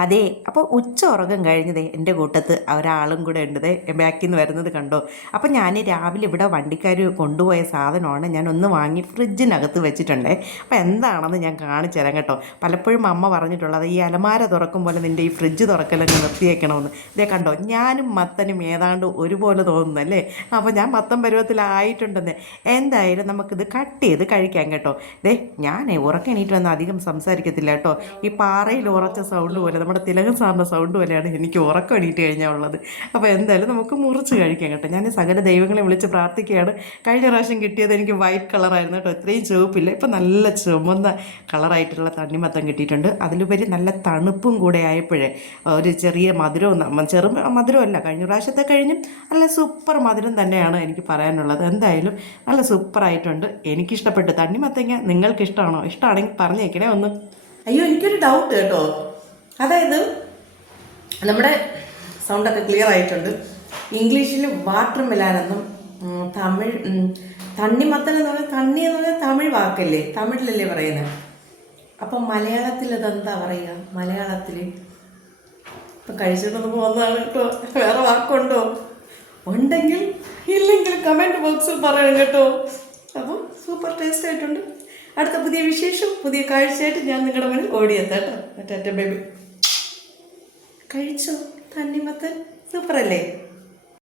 അതെ, അപ്പോൾ ഉച്ച ഉറക്കം കഴിഞ്ഞതേ എൻ്റെ കൂട്ടത്ത് ഒരാളും കൂടെ ഉണ്ട് ബാക്കിൽ നിന്ന് വരുന്നത് കണ്ടോ. അപ്പം ഞാൻ രാവിലെ ഇവിടെ വണ്ടിക്കാർ കൊണ്ടുപോയ സാധനമാണ് ഞാൻ ഒന്ന് വാങ്ങി ഫ്രിഡ്ജിനകത്ത് വെച്ചിട്ടുണ്ടേ. അപ്പോൾ എന്താണെന്ന് ഞാൻ കാണിച്ചു തരാം കേട്ടോ. പലപ്പോഴും അമ്മ പറഞ്ഞിട്ടുള്ളത് ഈ അലമാര തുറക്കും പോലെ നിൻ്റെ ഈ ഫ്രിഡ്ജ് തുറക്കലൊക്കെ നിർത്തിയേക്കണമെന്ന്. ഇതേ കണ്ടോ, ഞാനും മത്തനും ഏതാണ്ട് ഒരുപോലെ തോന്നുന്നു അല്ലേ. അപ്പോൾ ഞാൻ മത്തൻ പരുവത്തിലായിട്ടുണ്ടെന്ന്. എന്തായാലും നമുക്കിത് കട്ട് ചെയ്ത് കഴിക്കാം കേട്ടോ. ഞാനേ ഉറക്കെണീറ്റ് വന്ന് അധികം സംസാരിക്കത്തില്ല കേട്ടോ. ഈ പാറയിൽ ഉറച്ച സൗണ്ട് പോലെ നമ്മുടെ തിലകൻ സാറിൻ്റെ സൗണ്ട് പോലെയാണ് എനിക്ക് ഉറക്കം എണീറ്റ് കഴിഞ്ഞാൽ ഉള്ളത്. അപ്പോൾ എന്തായാലും നമുക്ക് മുറിച്ച് കഴിക്കാം കേട്ടോ. ഞാൻ സകല ദൈവങ്ങളെ വിളിച്ച് പ്രാർത്ഥിക്കുകയാണ്. കഴിഞ്ഞ പ്രാവശ്യം കിട്ടിയത് എനിക്ക് വൈറ്റ് കളറായിരുന്നു കേട്ടോ, ഇത്രയും ചുവപ്പില്ല. ഇപ്പം നല്ല ചുമന്ന കളറായിട്ടുള്ള തണ്ണിമത്തം കിട്ടിയിട്ടുണ്ട്. അതിലുപരി നല്ല തണുപ്പും കൂടെ ആയപ്പോഴേ ഒരു ചെറിയ മധുരവും, ചെറു മധുരമല്ല, കഴിഞ്ഞ പ്രാവശ്യത്തെ കഴിഞ്ഞും നല്ല സൂപ്പർ മധുരം തന്നെയാണ് എനിക്ക് പറയാനുള്ളത്. എന്തായാലും നല്ല സൂപ്പറായിട്ടുണ്ട്, എനിക്കിഷ്ടപ്പെട്ടു. തണ്ണിമത്തങ്ങ നിങ്ങൾക്ക് ഇഷ്ടമാണോ? ഇഷ്ടമാണെങ്കിൽ പറഞ്ഞേക്കണേ ഒന്ന്. അയ്യോ, എനിക്കൊരു ഡൗട്ട് കേട്ടോ. അതായത് നമ്മുടെ സൗണ്ടൊക്കെ ക്ലിയർ ആയിട്ടുണ്ട്. ഇംഗ്ലീഷിൽ വാട്ടർ മെലാനെന്നും തമിഴ് തണ്ണിമത്തൻ എന്ന് പറഞ്ഞാൽ തണ്ണി എന്ന് പറഞ്ഞാൽ തമിഴ് വാക്കല്ലേ, തമിഴിലല്ലേ പറയുന്നത്. അപ്പം മലയാളത്തിൽ അതെന്താ പറയുക? മലയാളത്തിൽ ഇപ്പം കഴിച്ചിട്ടൊന്ന് പോകുന്നതാണ് കേട്ടോ. വേറെ വാക്കുണ്ടോ? ഉണ്ടെങ്കിൽ ഇല്ലെങ്കിൽ കമൻറ്റ് ബോക്സിൽ പറയണം കേട്ടോ. അപ്പം സൂപ്പർ ടേസ്റ്റ് ആയിട്ടുണ്ട്. അടുത്ത പുതിയ വിശേഷം, പുതിയ കാഴ്ചയായിട്ട് ഞാൻ നിങ്ങളുടെ മുന്നിൽ ഓടിയെത്താം കേട്ടോ. മറ്റേ ബേബി കഴിച്ചോ തണ്ണിമത്തൻ? സൂപ്പറല്ലേ?